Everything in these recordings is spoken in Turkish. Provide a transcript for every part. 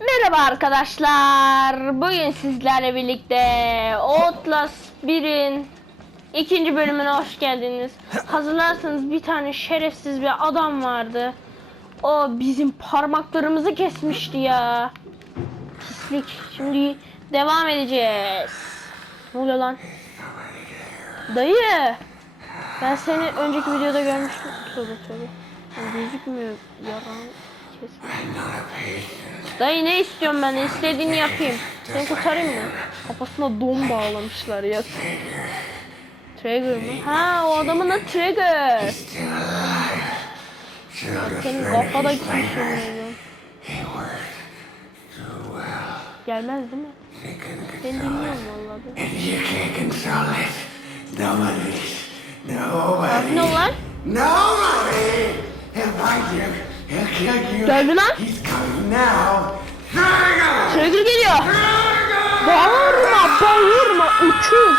Merhaba arkadaşlar. Bugün sizlerle birlikte Outlast 1'in ikinci bölümüne hoş geldiniz. Hazırlarsanız bir tane şerefsiz bir adam vardı. O bizim parmaklarımızı kesmişti ya. Pislik. Şimdi devam edeceğiz. Ne oluyor lan? Dayı. Ben seni önceki videoda görmüştüm. Tövbe tövbe. Gözükmüyor. Yaran kesmiş. Dayı ne istiyorsun ben? İstediğini yapayım. Seni kurtarayım mı? Kafasına don bağlamışlar ya. Trigger mı? Ha o adamın adı Trigger. Senin kafada gitmiş oluyor. Gelmez değil mi? Ben dinliyorum vallahi. Nobody. Nobody. Nobody. He'll find you. He'll kill you. Geldi lan. He's. Trigger! Geliyor. Bağırma, bağırma, uçur.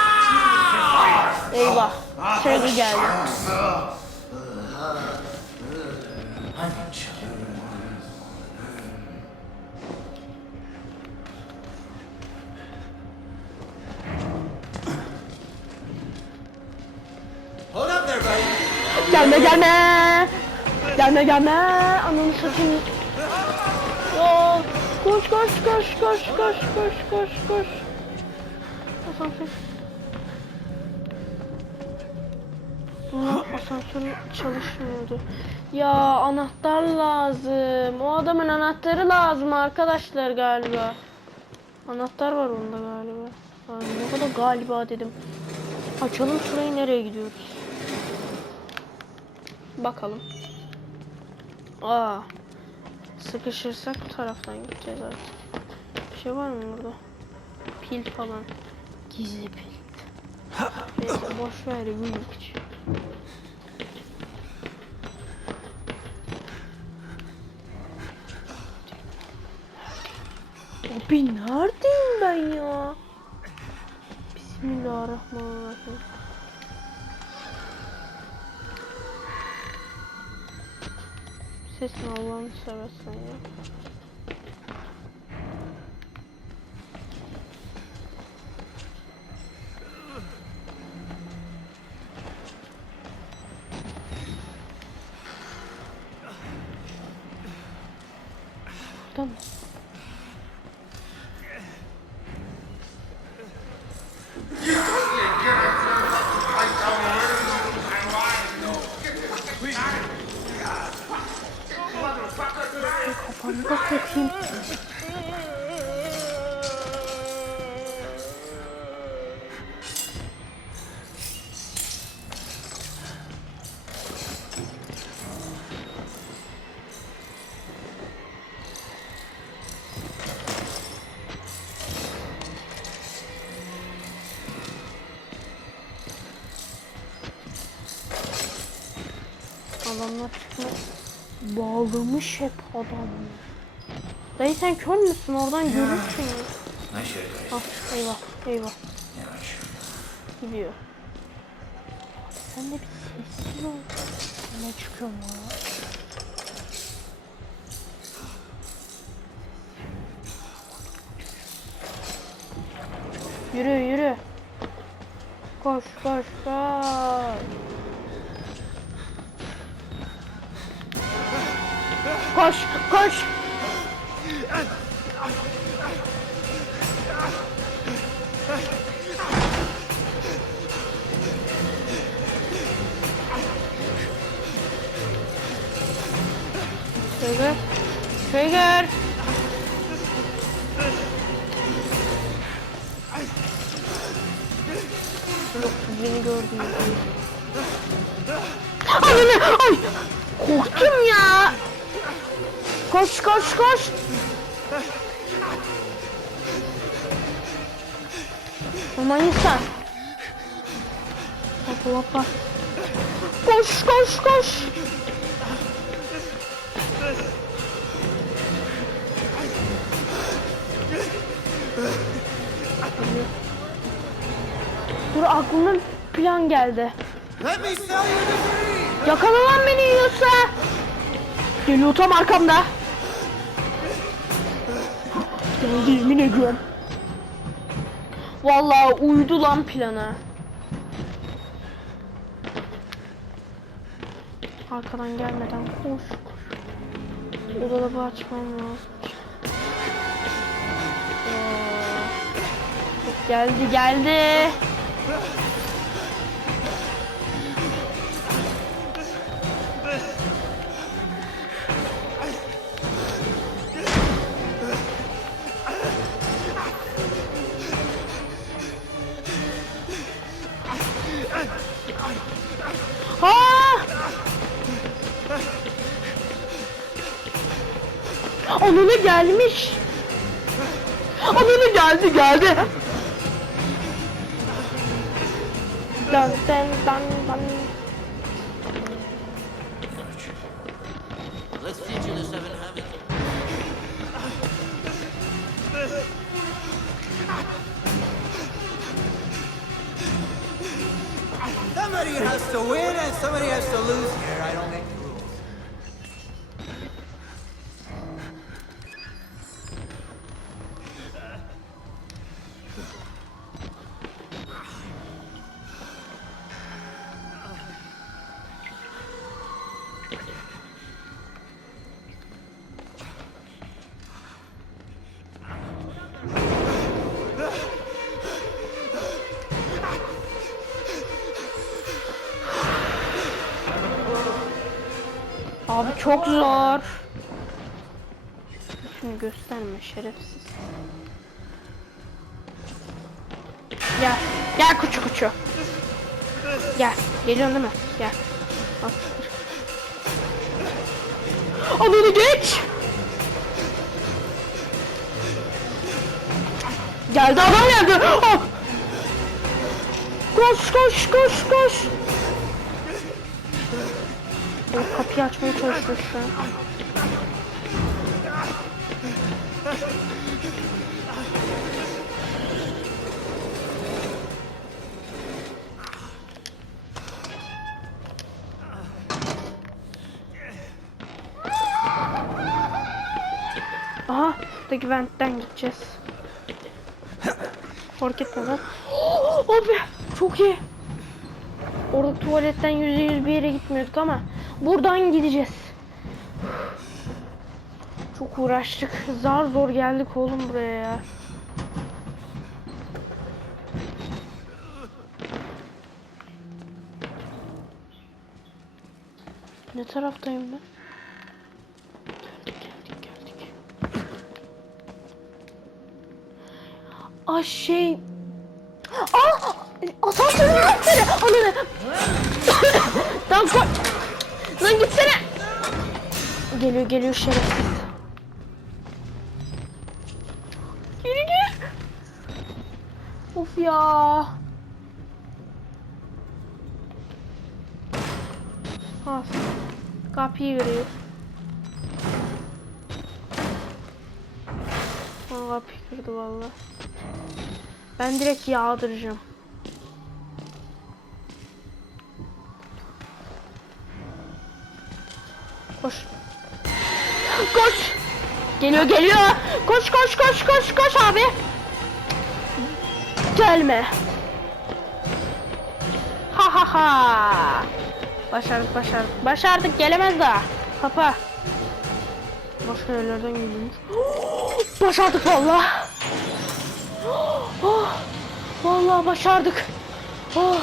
Eyvah. Trigger geldi. Gelme gelme. Gelme gelme. Ananı satayım. Koş koş koş koş koş koş koş koş. Asansör. Ulan asansör çalışmıyordu. Ya anahtar lazım. O adamın anahtarı lazım arkadaşlar galiba. Anahtar var onda galiba. Ay, ne kadar galiba dedim. Açalım şurayı nereye gidiyoruz? Bakalım. Aa. Sıkışırsak bu taraftan gideceğiz artık. Bir şey var mı burada? Pil falan. Gizli pil. Neyse boş ver büyük. Abi neredeyim ben ya? Bismillahirrahmanirrahim. Ses mi Allah'ını seversen ya. Tamam. Sokayım. Adamlar çıkma bağlamış hep adam. Dayı sen kör müsün? Oradan görürsün. Ah eyvah eyvah gidiyor. Sen de bir sessiz ol. Ne çıkıyorum ya? Yürü yürü. Koş koş koş. Koş koş. Trigger. Trigger. Yok beni gördüm. Ay, ay. Korktum ya. Koş koş koş. Aman insan. Hoppa hoppa. Koş koş koş. Dur aklıma bir plan geldi. Yakala lan beni yiyorsa. Geliyor tam arkamda. Geldi yemin ediyorum. Vallahi uydu lan plana. Arkadan gelmeden koş koş. O dolabı açmam lazım. Geldi geldi. Gelmiş. Onuna geldi geldi. Dan dan dan dan. Let's teach you the seven habits. Somebody has to win and somebody has to lose here. I don't make Abi çok zor. Şimdi gösterme şerefsiz. Gel. Gel kuçu kuçu. Gel. Geliyorsun değil mi? Gel. Al. Al onu geç. Geldi adam geldi. Ah! Koş koş koş koş. O kapıyı açmaya çalışıyor şu an. Aha, buradaki ventten gideceğiz. Fark etmeden. Abi, çok iyi. Orada tuvaletten yüzde yüz bir yere gitmiyorduk ama buradan gideceğiz. Çok uğraştık. Zar zor geldik oğlum buraya ya. Ne taraftayım ben? Geldik geldik geldik. Ay şey... Aa! Asansörün anahtarı! Ananı! Lan koy! Lan gitsene! Geliyor geliyor şerefsiz. Geri gir! Of ya! Al. Kapıyı kırıyor. Aa, kapıyı kırdı valla. Ben direkt yağdıracağım. Koş. Koş. Geliyor geliyor. Koş koş koş koş koş abi. Gelme. Ha ha ha. Başardık başardık. Başardık gelemez daha. Kapa. Başka yerlerden geliyormuş. Başardık valla. Oh, vallahi başardık. Oh.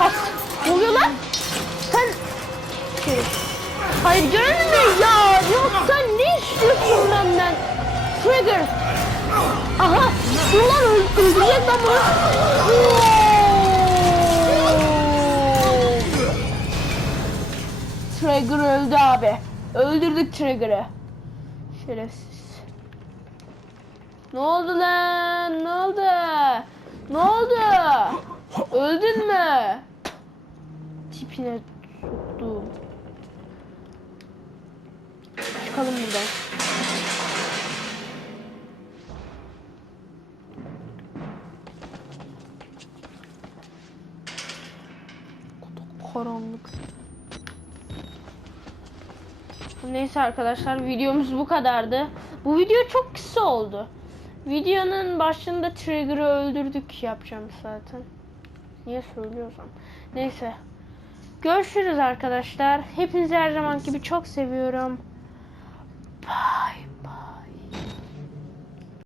As. Ne oluyor lan? Sen şey. Hayır görünme ya. Yok sen ne istiyorsun benden? Trigger. Aha. Öl- öldürecek. Oo. Trigger öldü abi. Öldürdük Trigger'ı. Şerefsiz. Ne oldu lan? Ne oldu? Ne oldu? Öldün mü? Tipine soktum. Çıkalım buradan. Karanlık. Neyse arkadaşlar videomuz bu kadardı. Bu video çok kısa oldu. Videonun başında Trigger'ı öldürdük yapacağım zaten. Niye söylüyorsam. Neyse. Görüşürüz arkadaşlar. Hepinizi her zaman gibi çok seviyorum. Bye